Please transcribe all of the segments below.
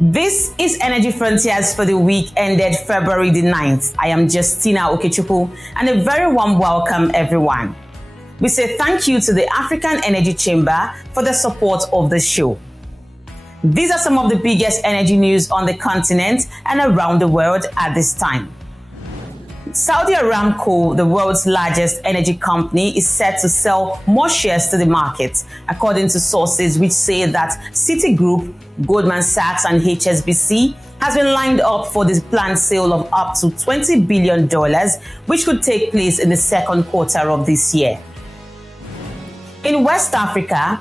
This is Energy Frontiers for the week ended February the 9th. I am Justina Okechukwu and a very warm welcome everyone. We say thank you to the African Energy Chamber for the support of the show. These are some of the biggest energy news on the continent and around the world at this time. Saudi Aramco, the world's largest energy company, is set to sell more shares to the market, according to sources which say that Citigroup, Goldman Sachs and HSBC has been lined up for this planned sale of up to $20 billion, which could take place in the second quarter of this year. In West Africa,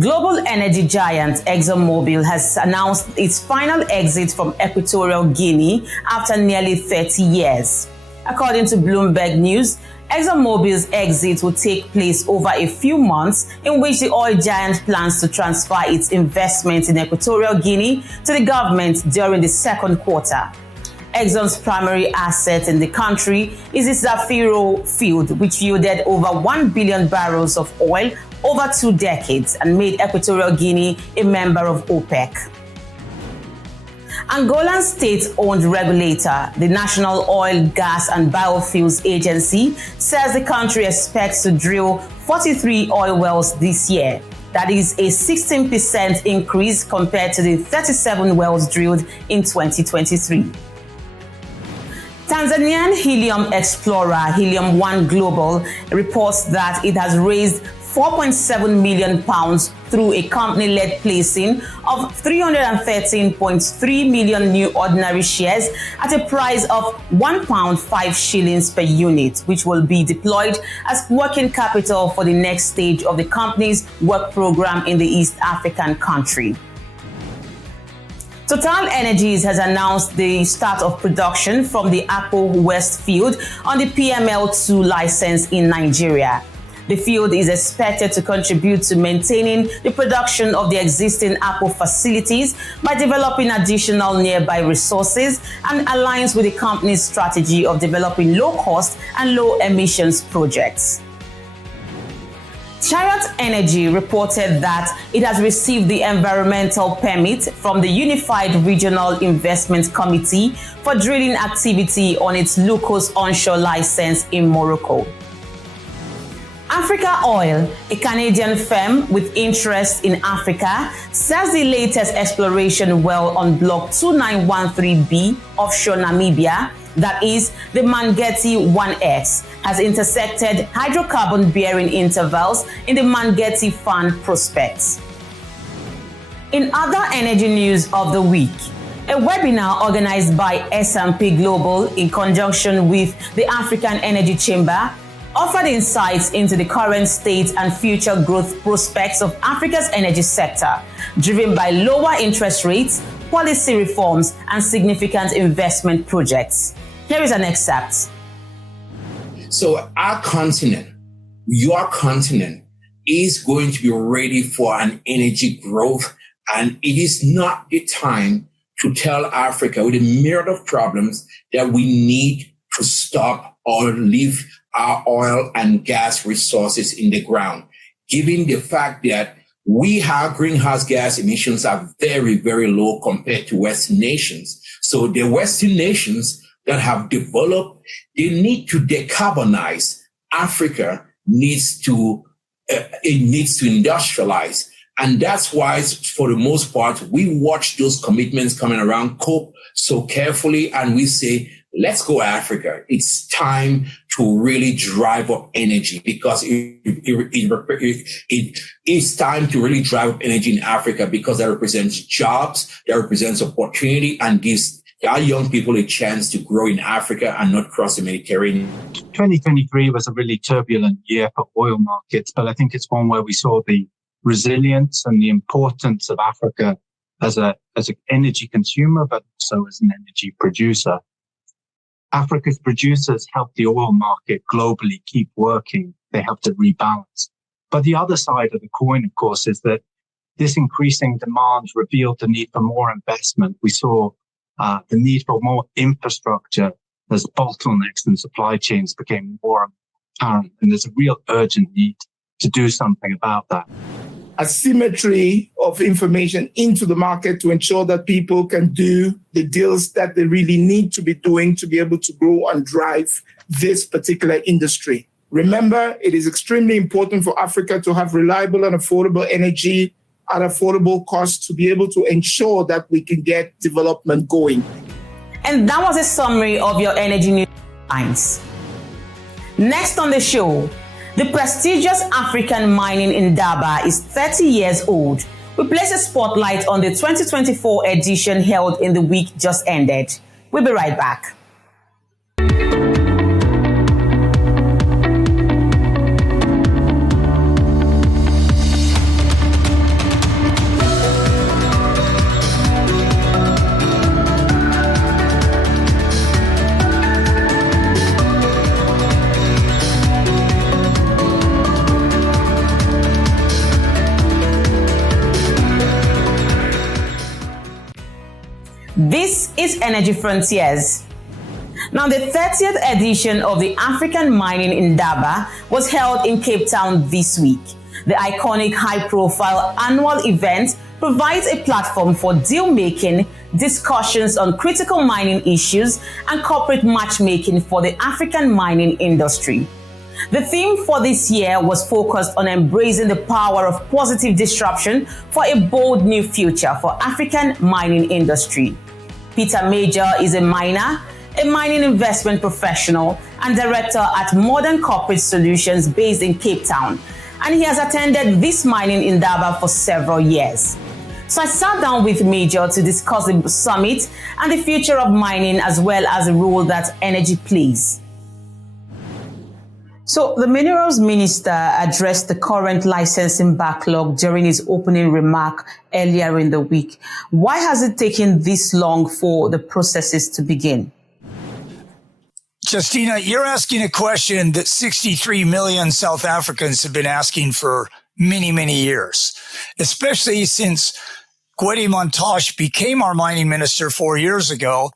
global energy giant Exxon Mobil has announced its final exit from Equatorial Guinea after nearly 30 years. According to Bloomberg News, ExxonMobil's exit will take place over a few months, in which the oil giant plans to transfer its investment in Equatorial Guinea to the government during the second quarter. Exxon's primary asset in the country is its Zafiro field, which yielded over 1 billion barrels of oil over 2 decades and made Equatorial Guinea a member of OPEC. Angolan state-owned regulator, the National Oil, Gas and Biofuels Agency, says the country expects to drill 43 oil wells this year. That is a 16% increase compared to the 37 wells drilled in 2023. Tanzanian helium explorer Helium One Global reports that it has raised £4.7 million through a company-led placing of 313.3 million new ordinary shares at a price of £1.05 per unit, which will be deployed as working capital for the next stage of the company's work program in the East African country. Total Energies has announced the start of production from the Akpo West field on the PML2 license in Nigeria. The field is expected to contribute to maintaining the production of the existing Akpo facilities by developing additional nearby resources and aligns with the company's strategy of developing low-cost and low-emissions projects. Chariot Energy reported that it has received the environmental permit from the Unified Regional Investment Committee for drilling activity on its Lucos onshore license in Morocco. Africa Oil, a Canadian firm with interest in Africa, says the latest exploration well on Block 2913B offshore Namibia, that is the Mangetti 1X, has intersected hydrocarbon-bearing intervals in the Mangetti Fan prospect. In other energy news of the week, a webinar organized by S&P Global in conjunction with the African Energy Chamber offered insights into the current state and future growth prospects of Africa's energy sector, driven by lower interest rates, policy reforms, and significant investment projects. Here is an excerpt. So our continent, your continent, is going to be ready for an energy growth, and it is not the time to tell Africa with a myriad of problems that we need to stop or leave our oil and gas resources in the ground, given the fact that our greenhouse gas emissions are very, very low compared to Western nations. So the Western nations that have developed, they need to decarbonize. Africa needs to industrialize. And that's why, for the most part, we watch those commitments coming around COP so carefully, and we say, let's go Africa. It's time to really drive up energy, because it's time to really drive up energy in Africa, because that represents jobs, that represents opportunity, and gives our young people a chance to grow in Africa and not cross the Mediterranean. 2023 was a really turbulent year for oil markets, but I think it's one where we saw the resilience and the importance of Africa as an energy consumer, but also as an energy producer. Africa's producers help the oil market globally keep working. They help to rebalance. But the other side of the coin, of course, is that this increasing demand revealed the need for more investment. We saw the need for more infrastructure as bottlenecks and supply chains became more apparent. And there's a real urgent need to do something about that. asymmetry of information into the market to ensure that people can do the deals that they really need to be doing to be able to grow and drive this particular industry. Remember, it is extremely important for Africa to have reliable and affordable energy at affordable costs to be able to ensure that we can get development going. And that was a summary of your energy news headlines. Next on the show, the prestigious African Mining Indaba is 30 years old. We place a spotlight on the 2024 edition held in the week just ended. We'll be right back. This is Energy Frontiers. Now, the 30th edition of the African Mining Indaba was held in Cape Town this week. The iconic high-profile annual event provides a platform for deal-making, discussions on critical mining issues, and corporate matchmaking for the African mining industry. The theme for this year was focused on embracing the power of positive disruption for a bold new future for African mining industry. Peter Major is a miner, a mining investment professional, and director at Modern Corporate Solutions based in Cape Town, and he has attended this mining Indaba for several years. So I sat down with Major to discuss the summit and the future of mining, as well as the role that energy plays. So the Minerals Minister addressed the current licensing backlog during his opening remark earlier in the week. Why has it taken this long for the processes to begin? Justina, you're asking a question that 63 million South Africans have been asking for many, many years, especially since Gwede Montash became our mining minister 4 years ago,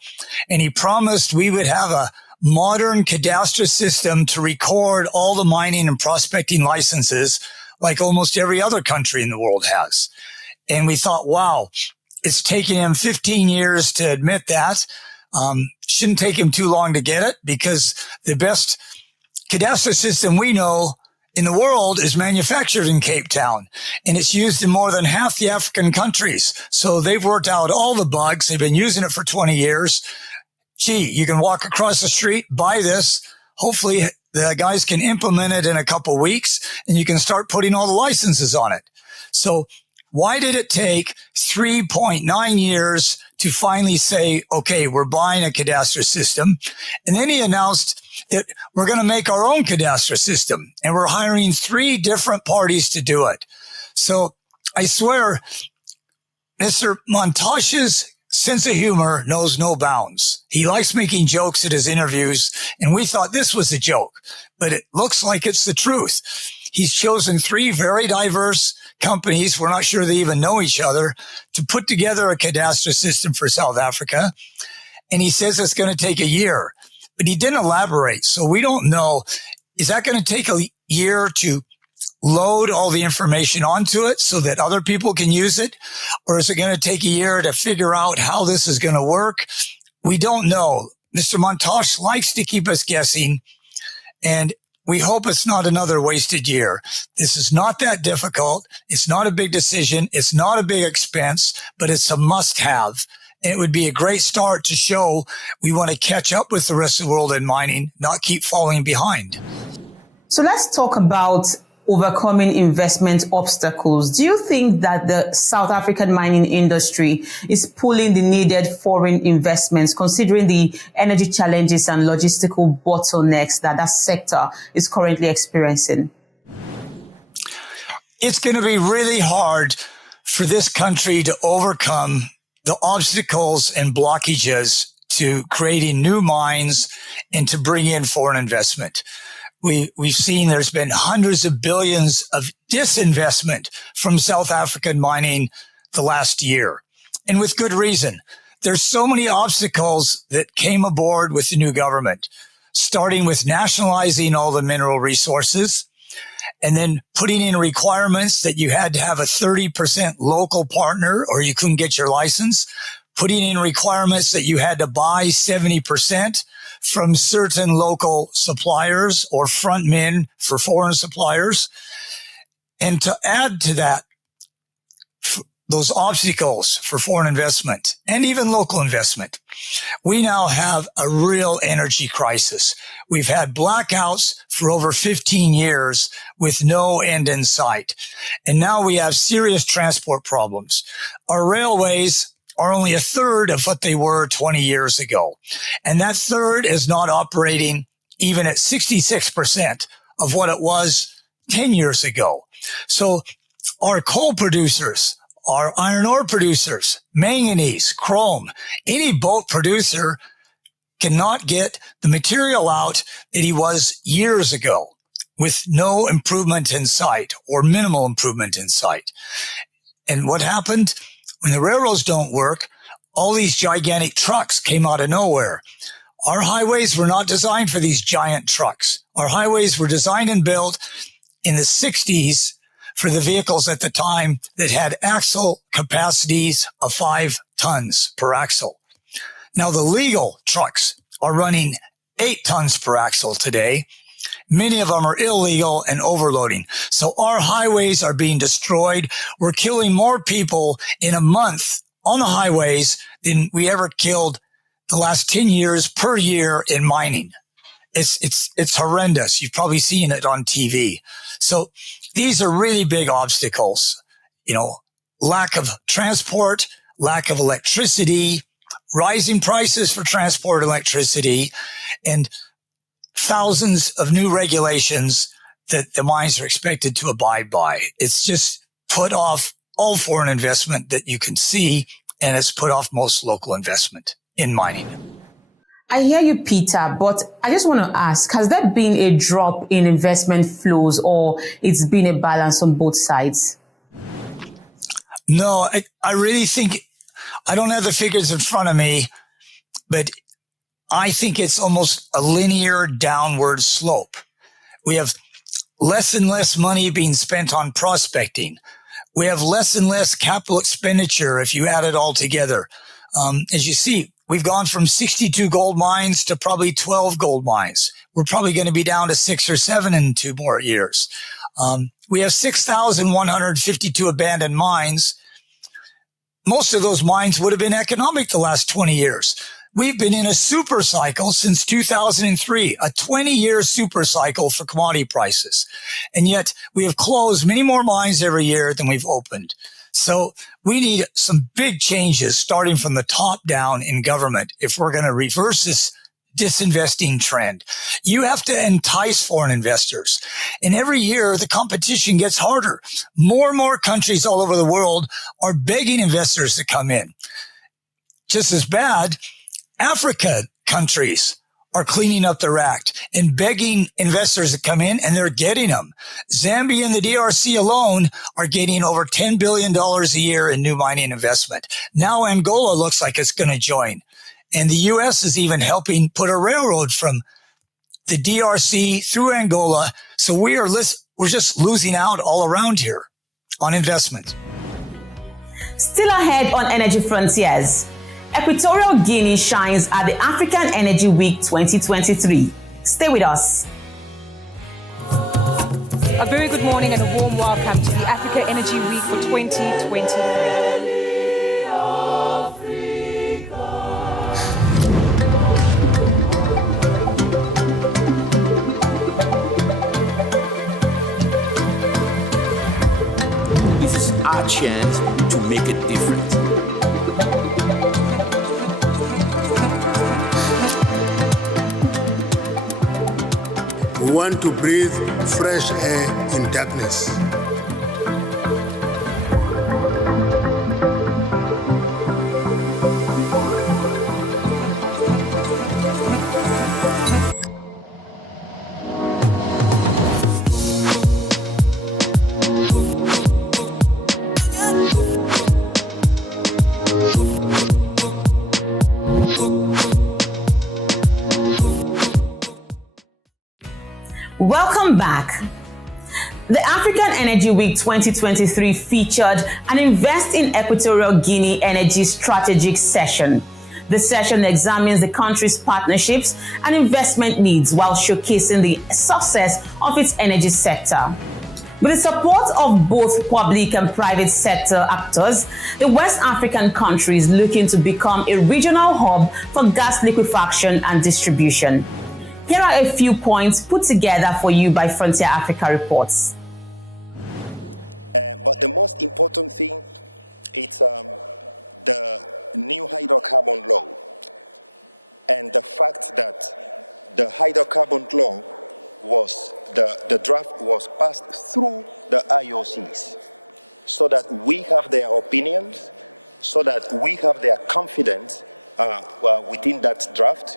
and he promised we would have a modern cadastral system to record all the mining and prospecting licenses like almost every other country in the world has. And we thought, wow, it's taken him 15 years to admit that. Shouldn't take him too long to get it, because the best cadastral system we know in the world is manufactured in Cape Town, and it's used in more than half the African countries. So they've worked out all the bugs. They've been using it for 20 years. Gee, you can walk across the street, buy this. Hopefully the guys can implement it in a couple of weeks, and you can start putting all the licenses on it. So why did it take 3.9 years to finally say, okay, we're buying a cadastral system? And then he announced that we're going to make our own cadastral system, and we're hiring 3 different parties to do it. So I swear, Mr. Montash's sense of humor knows no bounds. He likes making jokes at his interviews, and we thought this was a joke, but it looks like it's the truth. He's chosen 3 very diverse companies, we're not sure they even know each other, to put together a cadastral system for South Africa. And he says it's going to take a year, but he didn't elaborate. So we don't know, is that going to take a year to load all the information onto it so that other people can use it? Or is it going to take a year to figure out how this is going to work? We don't know. Mr. Montash likes to keep us guessing, and we hope it's not another wasted year. This is not that difficult. It's not a big decision. It's not a big expense, but it's a must-have. And it would be a great start to show we want to catch up with the rest of the world in mining, not keep falling behind. So let's talk about overcoming investment obstacles. Do you think that the South African mining industry is pulling the needed foreign investments, considering the energy challenges and logistical bottlenecks that sector is currently experiencing? It's going to be really hard for this country to overcome the obstacles and blockages to creating new mines and to bring in foreign investment. We've seen there's been hundreds of billions of disinvestment from South African mining the last year, and with good reason. There's so many obstacles that came aboard with the new government, starting with nationalizing all the mineral resources, and then putting in requirements that you had to have a 30% local partner or you couldn't get your license, putting in requirements that you had to buy 70% from certain local suppliers or frontmen for foreign suppliers. And to add to that, those obstacles for foreign investment and even local investment, we now have a real energy crisis. We've had blackouts for over 15 years with no end in sight. And now we have serious transport problems. Our railways are only a third of what they were 20 years ago. And that third is not operating even at 66% of what it was 10 years ago. So our coal producers, our iron ore producers, manganese, chrome, any bulk producer cannot get the material out that he was years ago with no improvement in sight or minimal improvement in sight. And what happened? When the railroads don't work, all these gigantic trucks came out of nowhere. Our highways were not designed for these giant trucks. Our highways were designed and built in the 60s for the vehicles at the time that had axle capacities of 5 tons per axle. Now the legal trucks are running 8 tons per axle today. Many of them are illegal and overloading. So our highways are being destroyed. We're killing more people in a month on the highways than we ever killed the last 10 years per year in mining. It's horrendous. You've probably seen it on TV. So these are really big obstacles, lack of transport, lack of electricity, rising prices for transport electricity, and thousands of new regulations that the mines are expected to abide by. It's just put off all foreign investment that you can see, and it's put off most local investment in mining. I hear you, Peter, but I just want to ask, has there been a drop in investment flows or it's been a balance on both sides? No, I really think, I don't have the figures in front of me, but I think it's almost a linear downward slope. We have less and less money being spent on prospecting. We have less and less capital expenditure if you add it all together. As you see, we've gone from 62 gold mines to probably 12 gold mines. We're probably going to be down to 6 or 7 in 2 more years. We have 6,152 abandoned mines. Most of those mines would have been economic the last 20 years. We've been in a super cycle since 2003, a 20-year super cycle for commodity prices. And yet we have closed many more mines every year than we've opened. So we need some big changes starting from the top down in government if we're going to reverse this disinvesting trend. You have to entice foreign investors. And every year the competition gets harder. More and more countries all over the world are begging investors to come in. Just as bad, Africa countries are cleaning up their act and begging investors to come in, and they're getting them. Zambia and the DRC alone are getting over $10 billion a year in new mining investment. Now Angola looks like it's going to join. And the U.S. is even helping put a railroad from the DRC through Angola. So we're just losing out all around here on investment. Still ahead on Energy Frontiers, Equatorial Guinea shines at the African Energy Week 2023. Stay with us. A very good morning and a warm welcome to the Africa Energy Week for 2023. This is our chance to make a difference. We want to breathe fresh air in darkness. Welcome back. The African Energy Week 2023 featured an Invest in Equatorial Guinea Energy Strategic session. The session examines the country's partnerships and investment needs while showcasing the success of its energy sector. With the support of both public and private sector actors, the West African country is looking to become a regional hub for gas liquefaction and distribution. Here are a few points put together for you by Frontier Africa Reports. But the most important thing is the new hydrocarbon law and the fact that the hydrocarbon law was the draft was passed through the IOCs so that we have their opinions, so that we have their confidence within that draft.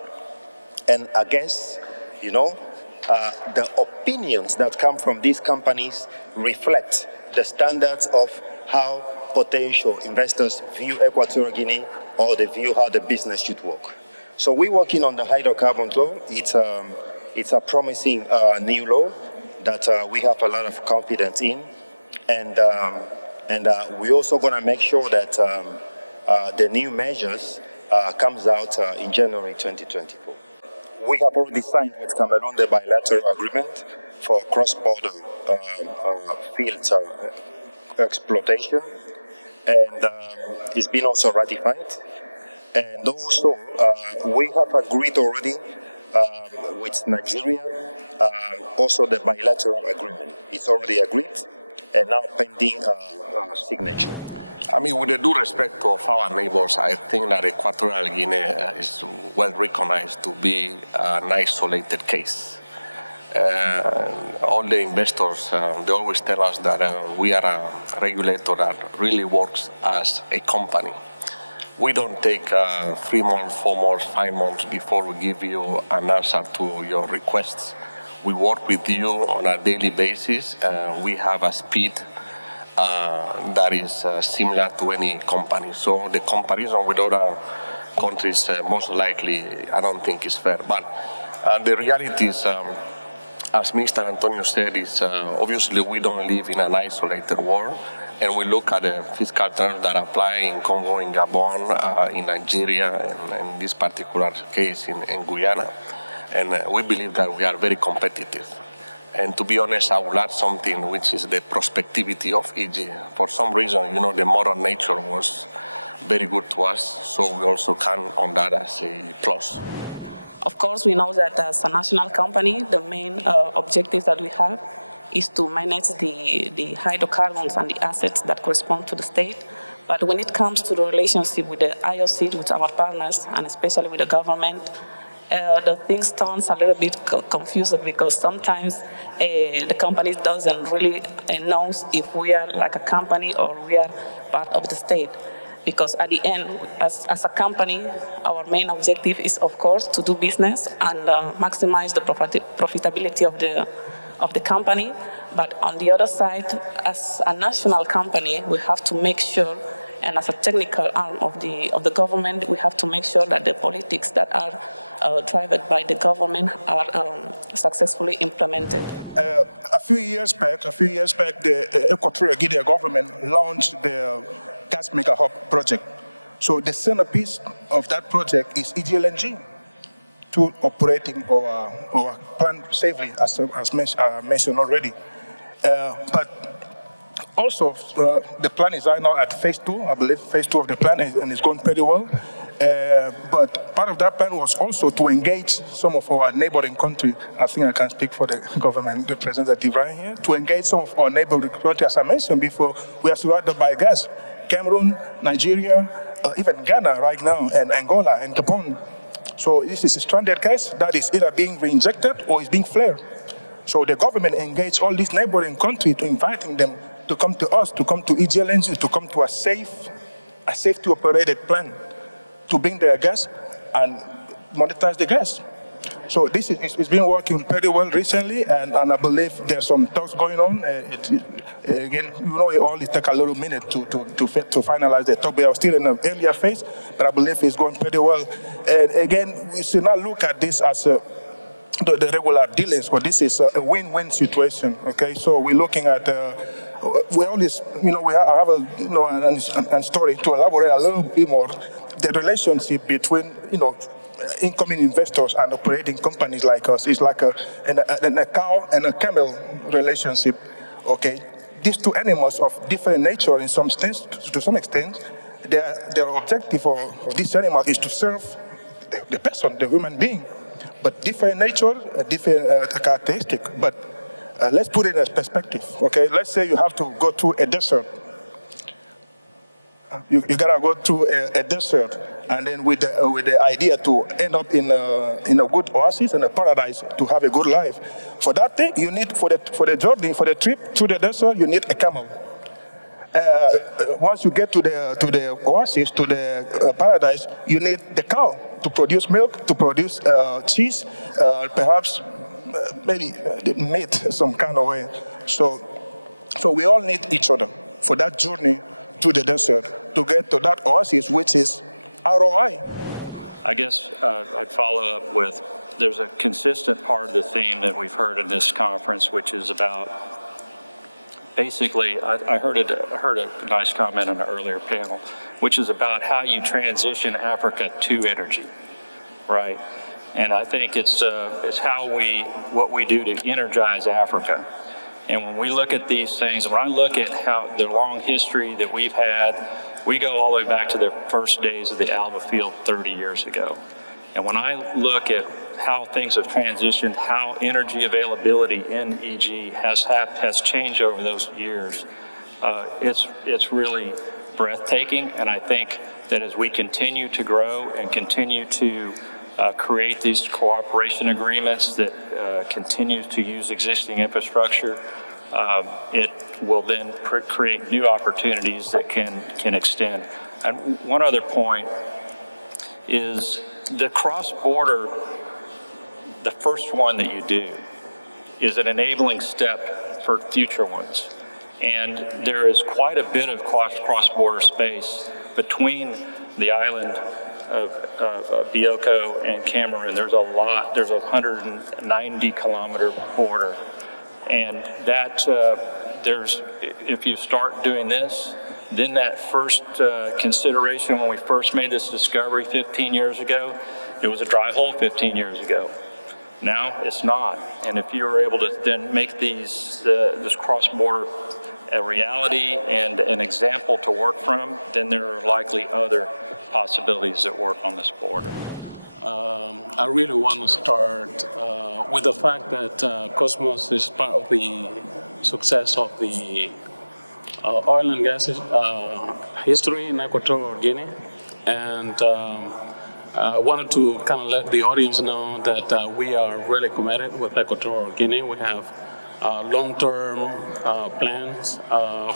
And I guess, the opinions that come from these companies reflect the standards of how potential investors view Equatorial Guinea, or they view how the business should work. So we're working on the hydrocarbon law. It's a promising new law that we have a lot of confidence in, and we're also going to make sure that the new measures comes out in January 2024. We have already signed with Cameroon the bilateral agreement for cross-border field exploitation, and it's been also ratified. And also, we have agreed already with Nigeria, also the bilateral agreement. It's already agreed and now pending signature. I mean, with the due respect of our neighbors, I think that Equatorial Guinea is well recognized to be an isolated case. All the investors, they always tell us that we are a regulator that really works as a company. We don't take 3 months, 4 months, 5 months before we give you an answer to your requests. We work with you on a daily basis. We have a speed that is similar to any company. So the comparison with other countries, most likely, I don't think is fair. But the reality is, as Mr. Antonio said, is obviously we don't live in an isolated world. And we look at the fiscal terms that apply in Congo, in Gabon, in Nigeria, and in this particular case in Guyana. And we believe that we are very competitive. And to be honest, I would add something, which is the prospectivity of EG. For some reason, the moral nature was very good to us, so we also count on that as a plus. Of course, we know that as a national company, the main objectives that we have is to manage the hydrocarbons and the assets that correspond to the state. But when it comes to the relationship with the IOC, with our partners, and especially with the government, the things turns a little bit confusing because sometimes the company doesn't really know if we are like a company or we are part of the state. Because at the end, as a company, our main objective is, of course, to do business and maximize the profitability of the company. But on the other side, as a national company, we have to make sure, and as a technical arm of the government, we have to make sure that the politics that are driven by the government are successfully implemented. A few years back, the Equatorial Guinea government launched the Gas Mega Hub project. So the centerpiece of that project is EGLNG, to operating or plan safely, as mentioned already. But also, the plan is right now at phase 2, I believe phase 2 of the plan, and it's going pretty well. But part of that plan was also to engage some of our neighboring countries. I think I can speak for the government representative right here, to engage some of our neighboring countries. As I mentioned before, we are surrounded by gas. Cameroon, Nigeria, even Ghana right now, and Angola and Gabon. So this is a stranded gas that is either being re-injected or is being flared. So the government engaged all these neighboring countries to inviting them to come to us, to come to EGLNG, to come to a safety operated plan to bring their gas and monetize the gas. So it's been working pretty well recently, and I believe there's some talks going on. Again, it always takes a little minute to finalize the talk. We are still in an earlier phase, but I believe it's going pretty well. And again, we should not look at this as the regular dealings, but this is a win-win situation. Okay, so we're looking at we always, I have a story to elaborate a little bit more. The relationship between incoming investors and operating companies like us is like a cow and a camel relationship. Okay, these two animals of different nature to some extent, their objective of this animal is to serve the person, the human being, but different nature, different characteristic. But let's put it in perspective. Okay, let's say you have to go through a desert. You gotta go through a desert, and then with the idea to end up in a good oasis and a paradise to have a good life. For that thing, you need for the journey, for the trip through the desert, you need a camel. Once you get to the oasis, to the paradise, you need the cow to produce milk, to produce cheese, perhaps maybe meat some kind of way. So we all need each other for that journey to the desert to get to that oasis, which is ROI. I guess I'd follow up with, there's a consistent part of the theme that we've heard in this conference, which is about, basically, I heard a nice comment on an earlier panel, which is about how you transition Africa to energy, right? And I think it's what we do to energize Africa. And when we look at these things, when I look at how the long history that we've had, we go all the way back to the first days of the Alba field 30 years ago. And when I look at how things have transitioned, how energy availability in EG has changed over those years, it's really breathtaking. And I think that as we continue to grow and continue to create these cooperation agreements that continue to use existing infrastructure, it will then create new opportunities that can extend. And one other point is the cross-border, the first one that you do is an enabling step for future ones. And there is quite a bit of cross-border space between the island of Bioko and Cameroon. There's a 190-kilometer border. And that, if you start doing this, then that first consideration when we first made this discovery 15 years ago, it was a dry hole 15 years ago. Now it's not. And if you were able to then make this cross-border a reality and an example to work from, then there are likely other possibilities that work on this border. I really want to start with the fact that Cosmos is part of the success of the oil and gas history in Equatorial Guinea. And I wanted to kind of let the audience know that we are really committed with Equatorial Guinea. We have long-term plans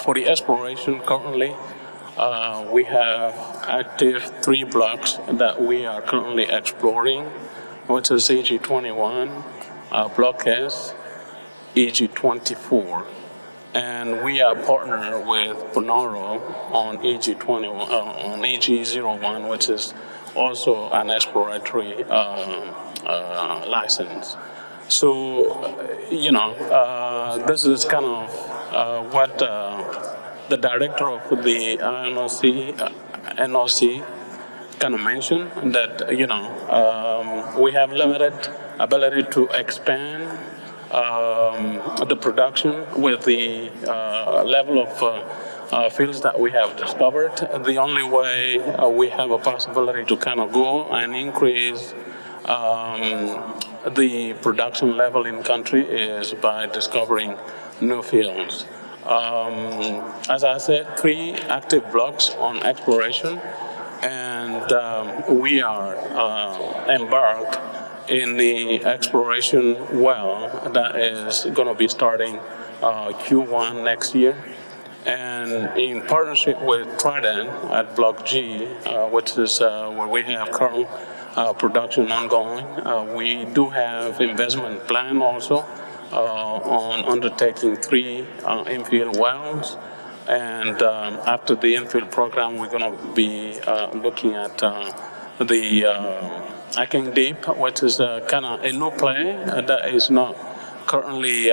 for the exploration currently. We have active 3 blocks that we are currently exploring, which is EG21, Block S, EG24. And we are partnered with Bonoro on EG21, on EG01, which is also an exploratory license. So, this is kind of what the director of the NOC kind of mentioned, that, we have limited ability to expand the production with the level of fields that we have discovered. The only way we have a possibility to kind of go and increase the production level in country is by discovering new fields. As I said, 3 active blocks on exploration, and we are embarked in the exploration well that is going to be starting Q1 next year. And in partnership with Trident at Block G, which is where we have current production ongoing, we do have investment plan also on undertaking 3 infill wells. And after the infill program, we're going to be looking at the Aking Deep, which is kind of a new play that is not currently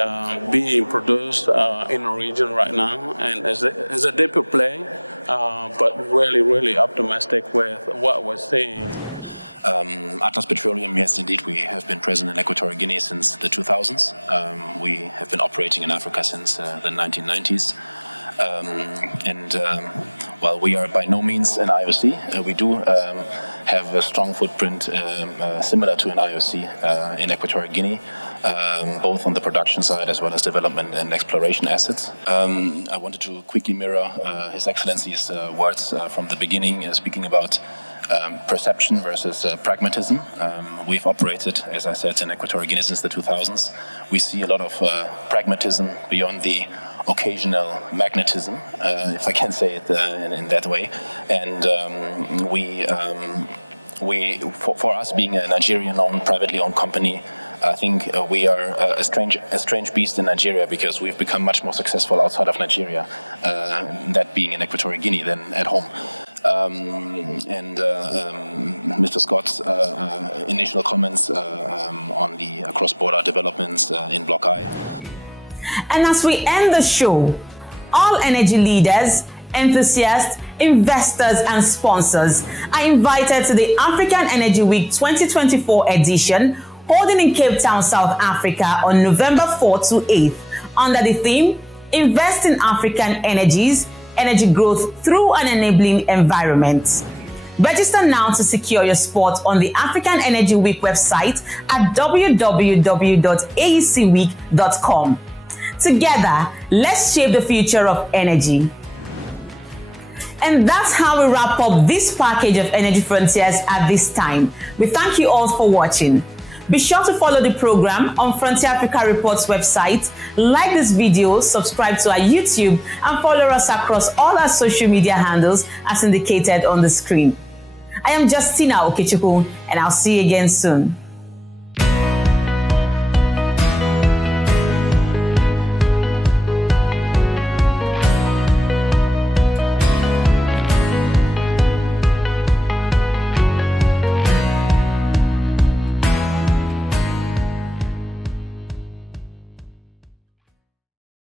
being produced in the region right now, and is a deeper play, but really optimistic with what we're seeing. Atlas Petroleum, yes, indeed, we have been present in Equatorial Guinea since the 2000s. We have been operating in Africa since the 1990s. While we are by no means an IOC, we do have a strong footprint similar to an IOC in Equatorial Guinea, both on the production side as well as development and exploration assets. I wanted to quickly mirror His Excellency's words from the beginning, speaking about perception versus pragmatism. We've operated, as I said, in Equatorial Guinea since the 2000s. We see a lot of pragmatism beyond the occasional magnetism, if I can say it in that way. And for us being a Nigerian-owned, privately-owned company, I think we are a strange beast in Nigeria, because we've become much more successful outside of Nigeria, that being in Equatorial Guinea than at home. Mr. Scott's initial comments on the cross-border developments in Block I. And as we end the show, all energy leaders, enthusiasts, investors, and sponsors are invited to the African Energy Week 2024 edition, holding in Cape Town, South Africa on November 4 to 8th, under the theme, Invest in African Energies, Energy Growth Through an Enabling Environment. Register now to secure your spot on the African Energy Week website at www.aecweek.com. Together, let's shape the future of energy. And that's how we wrap up this package of Energy Frontiers at this time. We thank you all for watching. Be sure to follow the program on Frontier Africa Reports website, like this video, subscribe to our YouTube, and follow us across all our social media handles as indicated on the screen. I am Justina Okechukwu, and I'll see you again soon.